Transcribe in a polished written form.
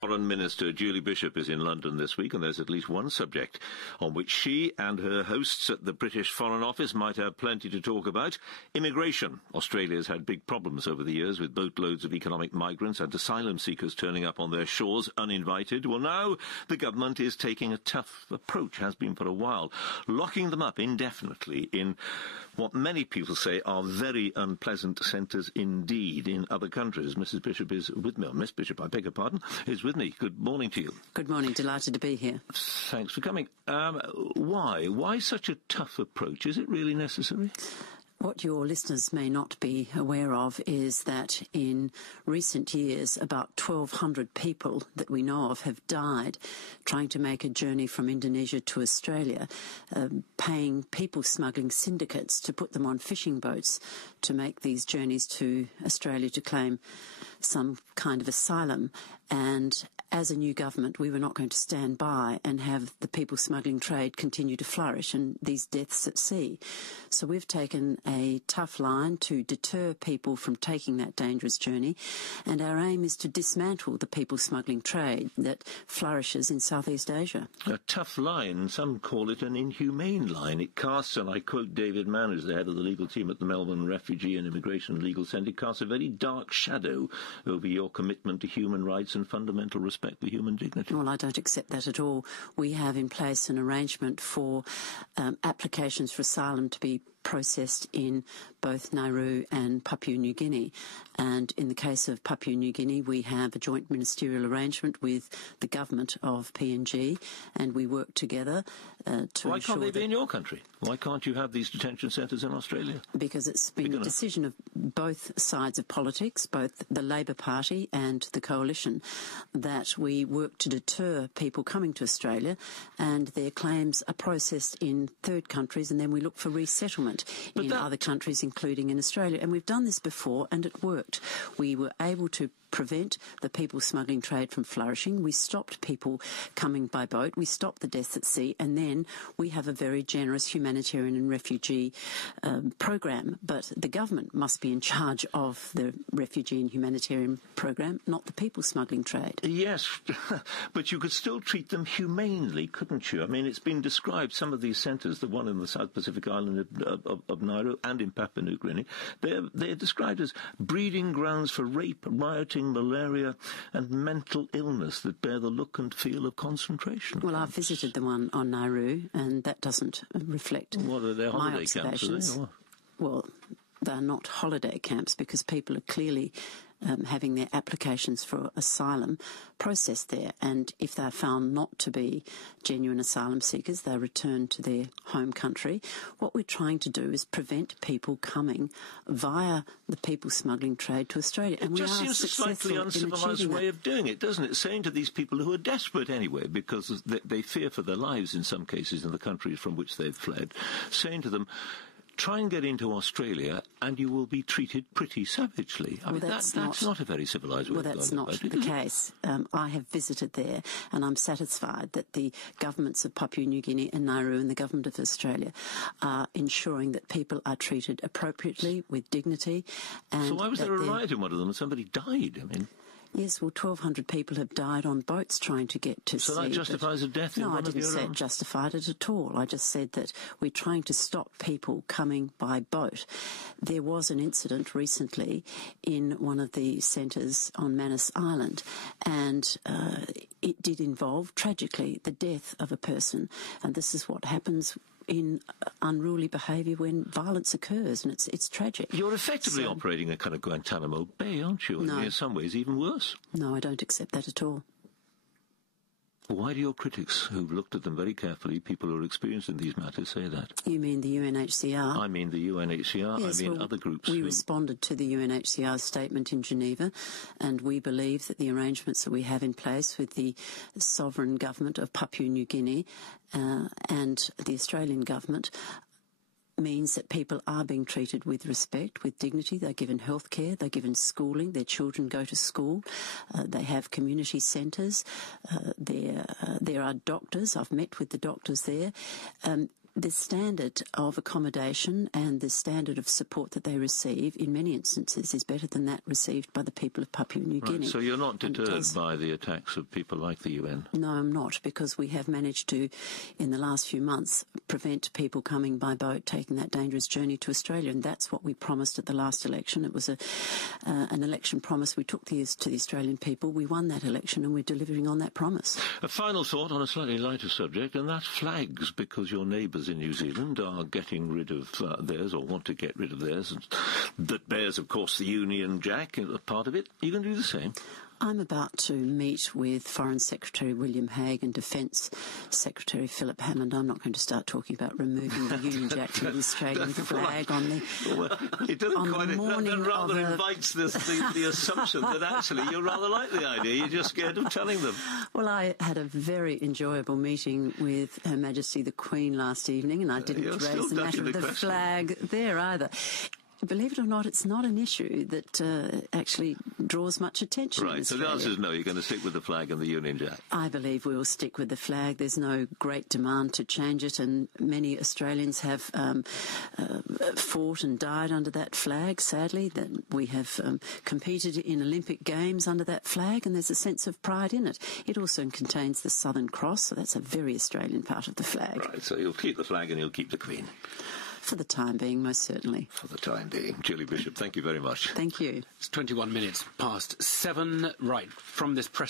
Foreign Minister Julie Bishop is in London this week, and there's at least one subject on which she and her hosts at the British Foreign Office might have plenty to talk about: immigration. Australia's had big problems over the years with boatloads of economic migrants and asylum seekers turning up on their shores uninvited. Well, now the government is taking a tough approach, has been for a while, locking them up indefinitely in what many people say are very unpleasant centres indeed in other countries. Mrs. Bishop is with me, or Miss Bishop, I beg your pardon, is with me. Good morning to you. Good morning. Delighted to be here. Thanks for coming. Why? Why such a tough approach? Is it really necessary? What your listeners may not be aware of is that in recent years, about 1,200 people that we know of have died trying to make a journey from Indonesia to Australia, paying people smuggling syndicates to put them on fishing boats to make these journeys to Australia to claim some kind of asylum. And as a new government, we were not going to stand by and have the people smuggling trade continue to flourish and these deaths at sea. So we've taken a tough line to deter people from taking that dangerous journey, and our aim is to dismantle the people smuggling trade that flourishes in Southeast Asia. A tough line. Some call it an inhumane line. It casts, and I quote David Mann, who's the head of the legal team at the Melbourne Refugee and Immigration Legal Centre, casts a very dark shadow over your commitment to human rights and fundamental respect for human dignity. Well, I don't accept that at all. We have in place an arrangement for applications for asylum to be processed in both Nauru and Papua New Guinea. And in the case of Papua New Guinea, we have a joint ministerial arrangement with the government of PNG, and we work together to ensure. Why can't they be in your country? Why can't you have these detention centres in Australia? Because it's been a decision of both sides of politics, both the Labor Party and the Coalition, that we work to deter people coming to Australia, and their claims are processed in third countries, and then we look for resettlement in other countries, including in Australia. And we've done this before, and it worked. We were able to prevent the people smuggling trade from flourishing. We stopped people coming by boat. We stopped the deaths at sea. And then we have a very generous humanitarian and refugee program. But the government must be in charge of the refugee and humanitarian program, not the people smuggling trade. Yes, but you could still treat them humanely, couldn't you? I mean, it's been described, some of these centres, the one in the South Pacific island of Nauru and in Papua New Guinea, they're described as breeding grounds for rape, rioting, malaria and mental illness that bear the look and feel of concentration. Well, I've visited the one on Nauru, and that doesn't reflect what are their holiday my observations. Camps? Well, they're not holiday camps because people are clearly having their applications for asylum processed there, and if they're found not to be genuine asylum seekers, they're returned to their home country. What we're trying to do is prevent people coming via the people smuggling trade to Australia. And it just seems a slightly uncivilised way of doing it, doesn't it? Saying to these people who are desperate anyway, because they fear for their lives in some cases in the countries from which they've fled, saying to them, try and get into Australia and you will be treated pretty savagely. I mean, that's not a very civilised way of going about it. Well, that's not the case. I have visited there, and I'm satisfied that the governments of Papua New Guinea and Nauru and the government of Australia are ensuring that people are treated appropriately, with dignity. And so why was there a riot in one of them and somebody died? I mean... Yes, well, 1,200 people have died on boats trying to get to sea. So that justifies a death in one of your own? No, I didn't say it justified it at all. I just said that we're trying to stop people coming by boat. There was an incident recently in one of the centres on Manus Island, and it did involve, tragically, the death of a person. And this is what happens in unruly behaviour when violence occurs, and it's tragic. You're effectively operating a kind of Guantanamo Bay, aren't you? No. I mean, in some ways even worse. No, I don't accept that at all. Why do your critics, who've looked at them very carefully, people who are experienced in these matters, say that? You mean the UNHCR? I mean the UNHCR. Yes, I mean other groups. We responded to the UNHCR's statement in Geneva, and we believe that the arrangements that we have in place with the sovereign government of Papua New Guinea and the Australian government means that people are being treated with respect, with dignity. They're given health care, they're given schooling, their children go to school, they have community centres, there are doctors. I've met with the doctors there. the standard of accommodation and the standard of support that they receive in many instances is better than that received by the people of Papua New Guinea. So you're not deterred by the attacks of people like the UN? No, I'm not, because we have managed to, in the last few months, prevent people coming by boat, taking that dangerous journey to Australia, and that's what we promised at the last election. It was an election promise we took to the Australian people. We won that election and we're delivering on that promise. A final thought on a slightly lighter subject, and that's flags, because your neighbours in New Zealand are getting rid of theirs, or want to get rid of theirs, that bears, of course, the Union Jack, a part of it. Are you going to do the same? I'm about to meet with Foreign Secretary William Hague and Defence Secretary Philip Hammond. I'm not going to start talking about removing the Union Jack from the Australian flag on the it doesn't quite. That rather invites the assumption that actually you rather like the idea. You're just scared of telling them. Well, I had a very enjoyable meeting with Her Majesty the Queen last evening, and I didn't raise the matter of the flag there either. Believe it or not, it's not an issue that actually draws much attention. Right, so the answer is no, you're going to stick with the flag and the Union Jack. I believe we will stick with the flag. There's no great demand to change it, and many Australians have fought and died under that flag, sadly. That we have competed in Olympic Games under that flag, and there's a sense of pride in it. It also contains the Southern Cross, so that's a very Australian part of the flag. Right, so you'll keep the flag and you'll keep the Queen. For the time being, most certainly. For the time being. Julie Bishop, thank you very much. Thank you. It's 21 minutes past 7. Right, from this press